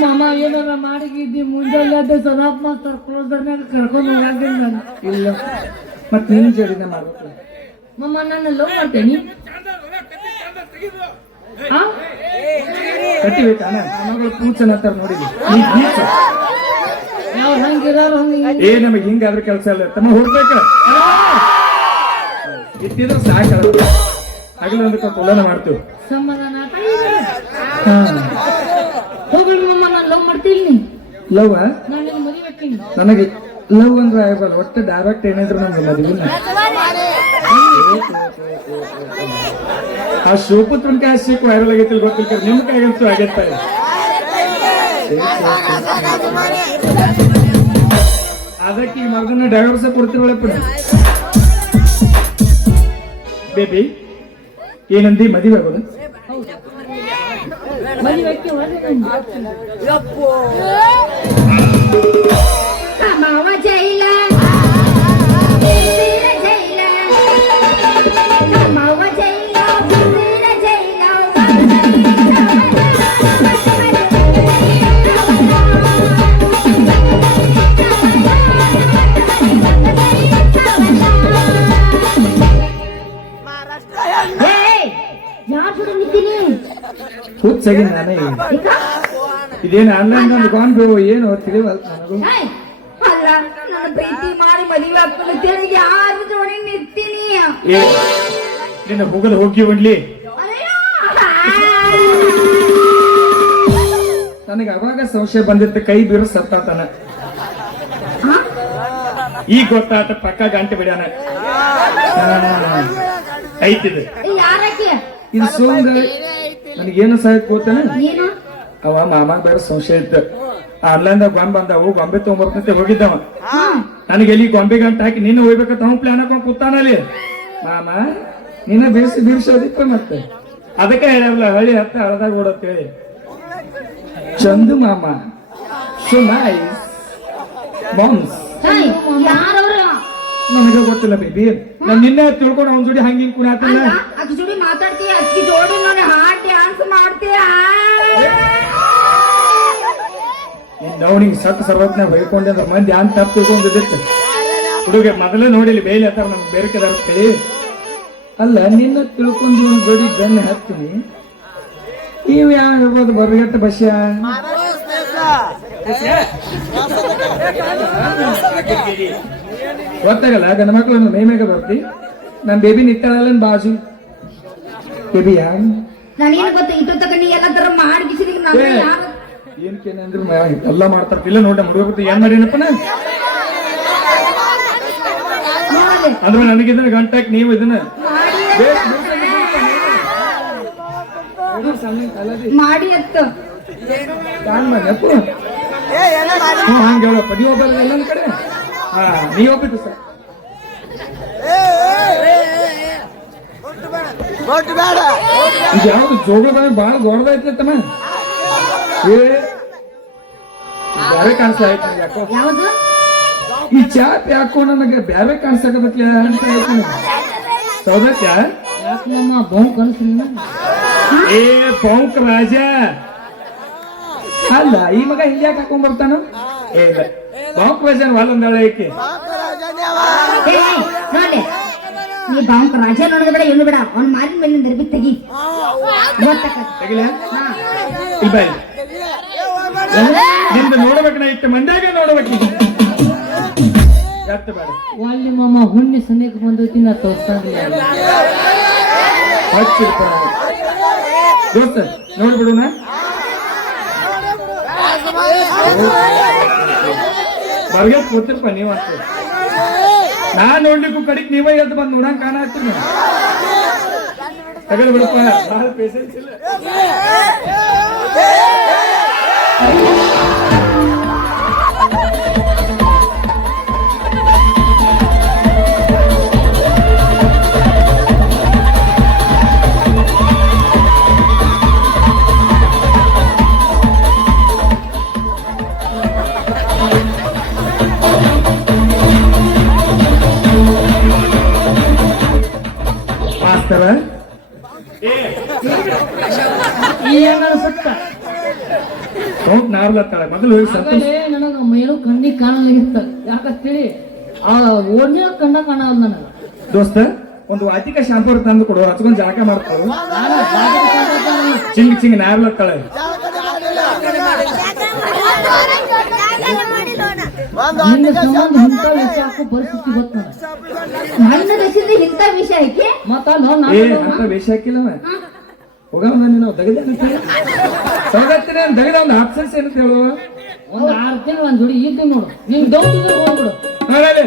ಮಾಮ ಏನಾರ ಮಾಡಿಗಿದ್ದಿ ಮುಂಜಾನೆ ಅದೇ ಸದಾಪ್ ಮಾಸ್ತರ್ ಕ್ಲೋಸರ್ ಮೇಲೆ ಕರ್ಕೊಂಡು ಹೋಗಿದ್ದೀನಿ ನಾನು. ಇಲ್ಲ ಮತ್ ನಿನ್ ಜೋಡಿನ ಮಾಡ್ಬೇಕು. ಮಾಮ ನಾನು ಲವ್ ಮಾಡ್ತೇನಿ. ಕಟ್ಟಿಬೇಕಾ ಮಗಳು ಪೂಚನ ಹತ್ತಾರ ನೋಡಿದ್ವಿ ಯಾವ ಹಂಗಿರೋರು ಹಂಗ ಏ ನಮಗ್ ಹಿಂಗಾದ್ರೆ ಕೆಲಸ ಇಲ್ಲ ತಮ್ಮ ಹೋಗ್ಬೇಕ ಇತ್ತಿದ್ರೆ ಸಾಕಲ್ಲ ಹಗಲು ಒಂದು ತುಲನ ಮಾಡ್ತೀವಿ ಸಮಾಧಾನ ಹೋಗ್ಲಿ ಮಾಮ ನಾನು ಲವ್ ಮಾಡ್ತೀನಿ. ಲವ್ ನಾನು ನಿನ್ನ ಮದುವೆ ಆಗ್ತೀನಿ. ನನಗೆ ಲವ್ ಅಂದ್ರೆ ಆಗಲ್ಲ ಒಟ್ಟು ಡೈರೆಕ್ಟ್ ಏನಿದ್ರು ನಮ್ಗೆ ಮದುವಿನ ಆ ಶಿವಪುತ್ರನ ಕಾಯಿ ಸಿಕ್ ವೈರಲ್ ಆಗೈತಿಲ್ ಗೊತ್ತಿಲ್ಲ ನಿಮ್ ಕಾಯಿಗಂತೂ ಆಗೈತೆ. ಅದಕ್ಕೆ ಈ ಮಗನ ಡೈವರ್ಸ್ ಕೊಡ್ತಿರೊಳಪ್ಪ ಬೇಬಿ ಏನಂದಿ ಮದುವೆ ಆಗೋದು ಮದುವೆ ಮಾವ ಜೈಲ ಮಾವ ಜೈಲ ಜೈಲ ಹುಚ್ಚಾಗಿ ನಾನೇ ಇದೇನು ಆನ್ಲೈನ್ ಕೊಂಡು ಏನು ತಿಳಿವಲ್ಲ ನನಗೂ. ಅಲ್ಲ ನನ್ನ ಪ್ರೀತಿ ಮಾಡಿ ಮದುವೆ ಆಗ್ತೀನಿ ಯಾರು ಜೋಡಿ ನಿಂತೀನಿ ನಿನ್ನ ಹೋಗಲು ಹೋಗಿ ಒಡ್ಲಿ ನನಗೆ ಅವಾಗ ಸಂಶಯ ಬಂದಿರ್ತ ಕೈ ಬೀರು ಸತ್ತಾತನ ಈಗ ಗೊತ್ತಾತ ಪಕ್ಕ ಗಂಟೆ ಬಿಡ್ಯಾನ ಐತಿದೆ ಇದು ಸೋಂಗ ನನಗೇನು ಸಹಾಯ ಗೊತ್ತಾನ ಅವ ಮಾಮಾಗ ಬೇರೆ ಸಂಶಯ ಇತ್ತು ಆನ್ಲೈನ್ದಾಗ ಗೊಂಬೆ ಬಂದವು ಗೊಂಬೆ ತಗೊಂಡ್ಬರ್ತಂತೆ ಹೋಗಿದ್ದವ ನನಗೆ ಎಲ್ಲಿ ಗೊಂಬೆ ಗಂಟೆ ಹಾಕಿ ನೀನು ಹೋಗ್ಬೇಕಂತ ಅವ್ನು ಪ್ಲಾನ್ ಹಾಕೊಂಡ್ ಕೂತಾನಲ್ಲಿ ಮಾಮ ನೀನ ಬಿರ್ಸೋದಿಪ್ಪ ಮತ್ತೆ ಅದಕ್ಕೆ ಹೇಳಲ್ಲ ಹಳ್ಳಿ ಹತ್ತ ಹಳದಾಗ ಓಡತ್ತೇಳಿ ಚಂದು ಮಾಮ ಸೊ ನೈಸ್ ಬಾಂಬ್ಸ್ ನನಗೆ ಗೊತ್ತಿಲ್ಲ ಬೇಬಿ ನಾನು ನಿನ್ನೆ ತಿಳ್ಕೊಂಡು ಅವ್ನ ಜೋಡಿ ಹಂಗಿಂಗ್ ಕುಣಾತಲ್ಲ ಅಕ್ಕಿ ಜೋಡಿ ಮಾತಾಡ್ತೀಯ ಅಕ್ಕಿ ಜೋಡಿ ನಾನು ಹಾಡ್ ಡ್ಯಾನ್ಸ್ ಮಾಡ್ತೀಯ ಅವನಿಗೆ ಸತ್ ಸರ್ವತ್ನ ಬೈಕೊಂಡೆ ಅಂದ್ರೆ ಮಂದಿ ಅಂತ ತಪ್ಪು ತಿಳ್ಕೊಂಡಿದ್ದಿತ್ತು ಹುಡುಗ ಮೊದಲೇ ನೋಡಿಲಿ ಬೇಲಿ ಹತ್ತಾರ ನಮ್ಗೆ ಬೇರೆ ಕೈ ಅಲ್ಲ ನಿನ್ನ ತಿಳ್ಕೊಂಡು ಒಂದು ಜೋಡಿ ಬೆನ್ನ ಹತ್ತೀನಿ ನೀವು ಯಾವ ಹೇಳ್ಬೋದು ಬರ್ಗಟ್ಟ ಬಸ್ಯ ಗೊತ್ತಾಗಲ್ಲ ಗಂಡ ಮಕ್ಳು ಮೈ ಮೇಗ ಬರ್ತಿ ನಮ್ ಬೇಬಿ ನಿತ್ತಾಳಲ್ಲ ಬಾಜು ಬೇಬಿ ಯಾರು ನಾನೇನು ಗೊತ್ತ ಇಟ್ಟು ತಗೊಂಡು ಎಲ್ಲ ತರ ಮಾಡಿಸಿದ ಏನ್ಕೇನಂದ್ರೆ ಎಲ್ಲ ಮಾಡ್ತಾರ ಇಲ್ಲ ನೋಡ ಮುಡುಗ ಏನ್ ಮಾಡೇನಪ್ಪ ಅಂದ್ರೆ ನನಗಿದನ್ನ ಗಂಟಾಕ್ ನೀವು ಇದನ್ನ ಮಾಡಿ ಅತ್ತ ಹಂಗ ಹೇಳಪ್ಪ ನೀವು ಒಬ್ಬ ಎಲ್ಲ ಕಡೆ ಹಾ ನೀವ್ ಹೋಗ್ಬಿಟ್ಟು ಸರ್ ಇದು ಯಾವ್ದು ಜೋಗಳ ಬಂದ ಬಾಳ ದೊಡ್ಡದೈತಮ್ಮ ಬ್ಯಾರೆ ಕಾಣಿಸ್ತಾ ಆಯ್ತು ಯಾಕೋ ಈ ಚಾಪ್ ಯಾಕೋ ನನಗೆ ಬ್ಯಾರೆ ಕಾಣಿಸಕತ್ಲ ಅಂತ ಆಯ್ತು ಸೌದತ್ಯ ಏ ಪೌಂಕ್ ರಾಜ ಅಲ್ಲ ಈ ಮಗ ಇಲ್ಲಿ ಯಾಕೆ ಹಾಕೊಂಡ್ ಬರ್ತಾನ ಪೌಂಕ್ ರಾಜನ್ ವಾಲೊಂದಾಳ ಏಕೆ ನೀ ಬಾಂಕ್ ರಾಜ ನೋಡಿದ ಬೇಡ ಏನು ಬೇಡ ಅವ್ನ ಮಾರಿನ ಮೇಲಿಂದ ದರ್ಬಿ ತೆಗಿ ನಿಮ್ದು ನೋಡ್ಬೇಕು ನಾ ಇಟ್ಟು ಮಂಡ್ಯಾಗ ನೋಡ್ಬೇಕು ಅಲ್ಲಿ ಮಾಮ ಹುಣ್ಣಿ ಸನೇಕ ಬಂದೈತಿ ನಾ ತೋರ್ಸ್ತಾ ದೋಸ್ತ ನೋಡ್ಬಿಡುನ ಬರ್ಗೆ ಕೂತಿರ್ಪ ನೀವ್ ಅಂತ ನಾ ನೋಡ್ಲಿಕ್ಕೂ ಕಡಿಕ್ ನೀವೇ ಎದ್ದು ಬಂದು ನೋಡಂಗ್ ಕಾಣ ಆಗ್ತೀನಿ ತಗಲ್ ಬಿಡಪ್ಪ ಭಾಳ ಪೇಷನ್ಸ್ ಇಲ್ಲ ದೋಸ್ತರ ಈ ಏನಾರ ಸತ್ತ ಹೋಗ್ ನಾರ್ಲತ್ತಾಳೆ ಮೊದಲು ಹೋಗಿ ಸಂತೋಷ ಆಗಲೇ ನನಗ ಮೇಲು ಕಣ್ಣಿಗೆ ಕಾಣಲಾಗಿತ್ತ ಯಾಕಂತೇಳಿ ಆ ಓಣ್ಯ ಕಣ್ಣ ಕಾಣಲ್ಲ ನನಗ ದೋಸ್ತ ಒಂದು ವಾಟಿಕ ಶಾಂಪೂರ್ ತಂದು ಕೊಡು ಹಚ್ಕೊಂಡ್ ಜಾಕ ಮಾಡ್ತಾಳು ಚಿಂಗ್ ಚಿಂಗ್ ನಾರ್ಲತ್ತಾಳೆ ನಿನ್ನ ಸಂಬಂಧ ಇಂಥ ವಿಷಯ ಹಾಕೋ ಪರಿಸ್ಥಿತಿ ಗೊತ್ತ ನನ್ನ ದೇಶದ ಇಂಥ ವಿಷಯ ಐತಿ ಮತ್ತ ಏ ಅಂತ ವೇಷ ಹಾಕಿಲ್ಲವ ಹೋಗವ ನಾವು ತೆಗೆದ ಸೌಗತ್ತಿನ ತೆಗೆದ ಒಂದು ಆಪ್ಷನ್ಸ್ ಏನಂತ ಹೇಳುವ ಒಂದ್ 6 ತಿಂಗಳು ಒಂದ್ ಜೋಡಿ ಇದ್ದು ನೋಡು ನಿನ್ ದೌಡ್ ಹೋಗ್ಬಿಡು ಹಾಗಾದ್ರೆ